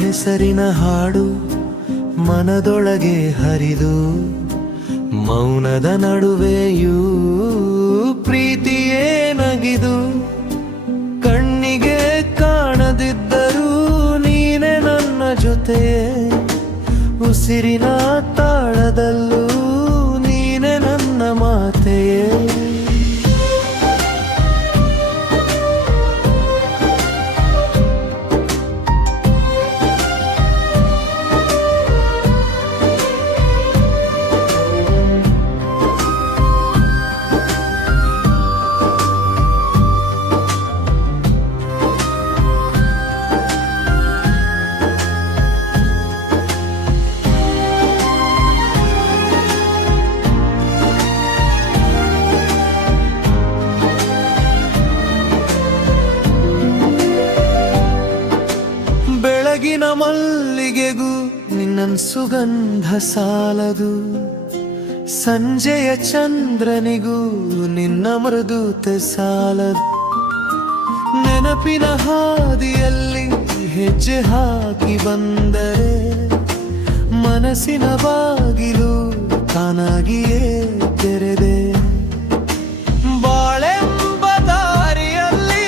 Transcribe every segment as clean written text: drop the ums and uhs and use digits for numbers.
ಹೆಸರಿನ ಹಾಡು ಮನದೊಳಗೆ ಹರಿದು ಮೌನದ ನಡುವೆಯೂ ಪ್ರೀತಿಯೇ ನಗಿದು ಕಣ್ಣಿಗೆ ಕಾಣದಿದ್ದರೂ ನೀನೆ ನನ್ನ ಜೊತೆಯೇ ಉಸಿರಿನ ತಾಳದಲ್ಲೂ ನೀನೆ ನನ್ನ ಮಾತೆಯೇ ಬೆಳಗಿನ ಮಲ್ಲಿಗೆಗೂ ನಿನ್ನ ಸುಗಂಧ ಸಾಲದು ಸಂಜೆಯ ಚಂದ್ರನಿಗೂ ನಿನ್ನ ಮೃದುತೆ ಸಾಲದು ನೆನಪಿನ ಹಾದಿಯಲ್ಲಿ ಹೆಜ್ಜೆ ಹಾಕಿ ಬಂದರೆ ಮನಸ್ಸಿನ ಬಾಗಿಲು ತಾನಾಗಿಯೇ ತೆರೆದೆ ಬಾಳೆಂಬ ದಾರಿಯಲ್ಲಿ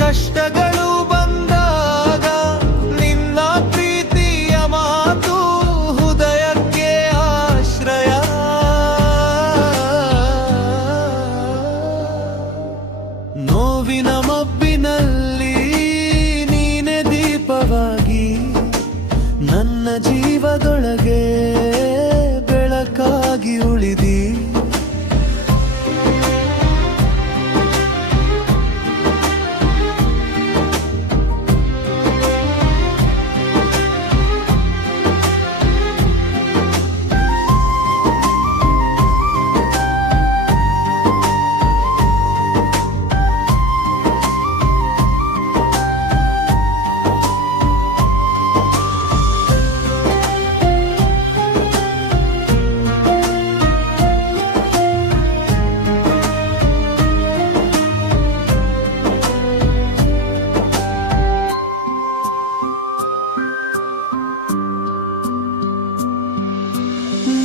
ಕಷ್ಟಗಳು ಬಂದಾಗ ನಿನ್ನ ಪ್ರೀತಿಯ ಮಾತು ಹೃದಯಕ್ಕೆ ಆಶ್ರಯ ನೋವಿನ ಮಬ್ಬಿನಲ್ಲಿ ನೀನೆ ದೀಪವಾಗಿ ನನ್ನ ಜೀವದೊಳಗೆ ಬೆಳಕಾಗಿ ಉಳಿದಿ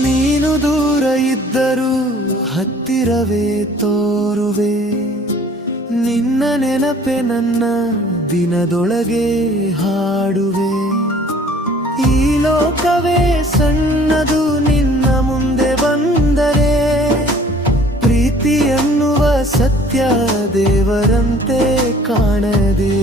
ನೀನು ದೂರ ಇದ್ದರೂ ಹತ್ತಿರವೇ ತೋರುವೆ ನಿನ್ನ ನೆನಪೆ ನನ್ನ ದಿನದೊಳಗೆ ಹಾಡುವೆ ಈ ಲೋಕವೇ ಸಣ್ಣದು ನಿನ್ನ ಮುಂದೆ ಬಂದರೆ ಪ್ರೀತಿ ಎನ್ನುವ ಸತ್ಯ ದೇವರಂತೆ ಕಾಣದೆ